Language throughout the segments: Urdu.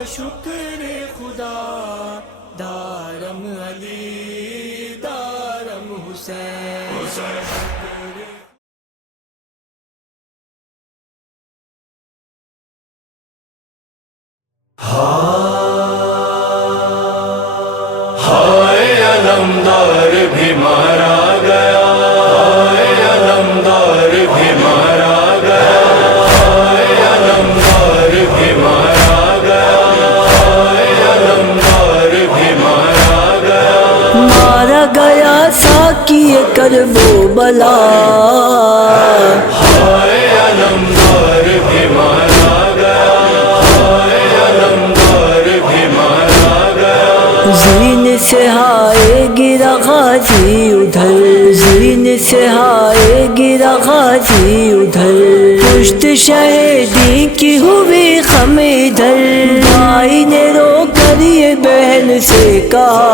شکر خدا دارم علی دارم حسین ہائے علمدار بھی مارا گیا، ہائے علمدار بھی مارا گیا، ہائے علمدار بھی مارا گیا، ہائے علمدار بھی مارا گیا، مارا گیا ساکی کرب و بلا، ہائے علمدار بھی مارا گیا، ہائے علمدار بھی مارا گیا، زین سے ہائے گرا غازی ادھر، زین سے ہائے گرا غازی ادھر، پشت شہیدی کی ہوئی خم ادھر، بھائی نے رو کر یہ بہن سے کہا،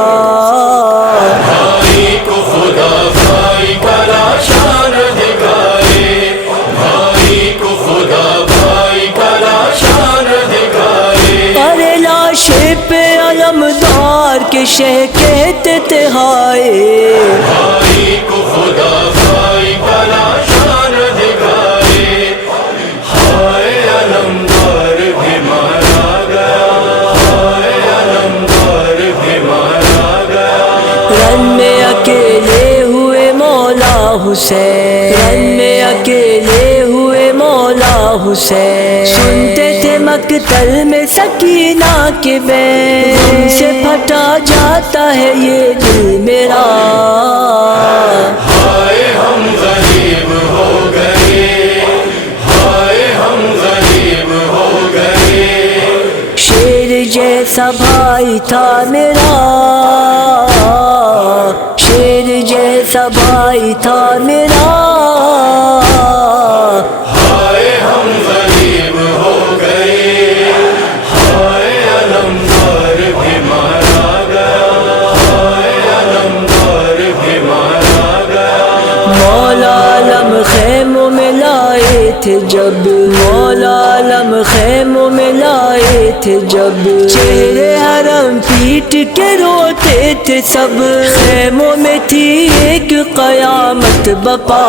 بھائی کو خدا بھائی کا لاشان دکھائے، بھائی کو خدا بھائی کا لاشان دکھائے، ارے لاشے پہ علمدار کے شہ کہتے تھے ہائے، بھائی کو خدا بھائی کا لاشان دکھائے، ہائے علمدار بھی مارا گیا، ہائے علمدار بھی مارا گیا، رن میں اکیلے ہوئے مولا حسین، رن میں اکیلے ہوئے مولا حسین، سنتے تھے مقتل میں سکینہ کے بین، غم سے پھٹا جاتا ہے یہ دل میرا، ہائے ہم غریب ہو گئے، ہائے ہم غریب ہو گئے، شیر جیسا بھائی تھا میرا، شیر جیسا بھائی تھا میرا، ہائے ہم غریب ہو گئے، ہائے علمدار بھی مارا گیا، ہائے علمدار بھی مارا گیا، مولا علم خیموں میں لائے تھے جب، مولا علم خیموں میں لائے تھے جب، چہرے حرم پیٹ کے روتے تھے سب، خیموں میں تھی ایک قیامت بپا،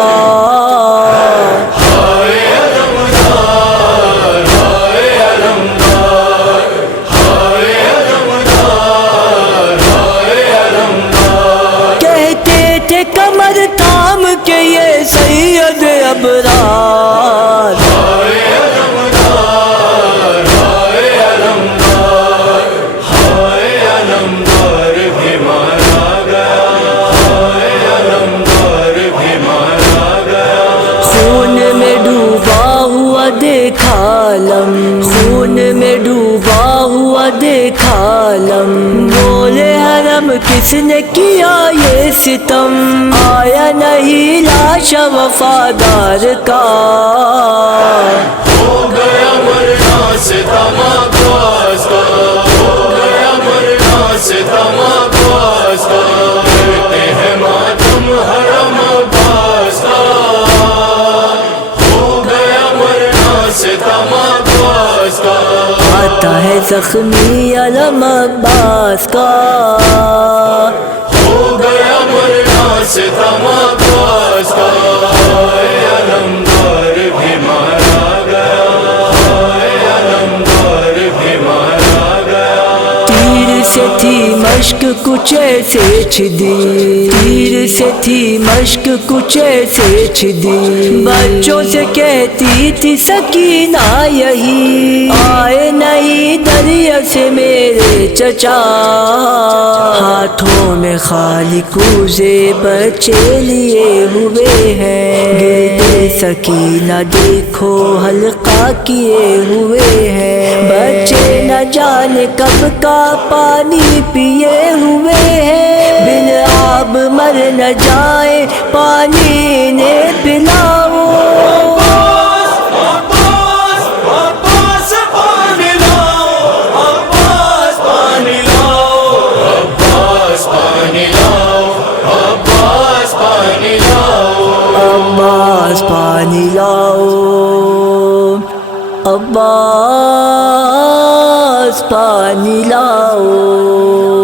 ہائے علمدار، ہائے علمدار، ہائے علمدار، ہائے علمدار، کہتے تھے کمر تھام کے یہ سید ابرار، ہائے علمدار، ہائے علمدار، ہائے علمدار بھی مارا گیا، ہائے علمدار بھی مارا گیا، خون میں ڈوبا ہوا دیکھا عالم، خون میں ڈوبا ہوا دیکھا عالم، بولے حرم کس نے کیا یہ ستم، آیا نہیں لاش وفادار کا، ہو گیا مرنا ستم عباس کا، ہو گیا مرنا ستم عباس کا، کرتے ہیں ماتم حرم عباس کا، ہو گیا مرنا ستم عباس کا، آتا ہے زخمی علم عباس کا، ہو گیا مرنا ستم عباس کا، ہائے علمدار بھی مارا گیا، ہائے علمدار بھی مارا گیا، تیر سے تھی مشق کچھ ایسے چھدی، تیر سے تھی مشق کچھ ایسے چھدی، بچوں سے کہتی تھی سکینہ یہی، آئے نہیں دریا سے میرے چچا، ہاتھوں میں خالی کوزے بچے لیے ہوئے ہیں، گردے سکینہ دیکھو حلقہ کیے ہوئے ہیں، بچے نہ جانے کب کا پانی پیے ہوئے ہیں، بن آب مر نہ جائے پانی نے پلاؤ، عباس، عباس پانی لاؤ، عباس پانی لاؤ، عباس پانی لاؤ، عباس پانی لاؤ، عباس پانی لاؤ، عباس پانی پانی لاؤ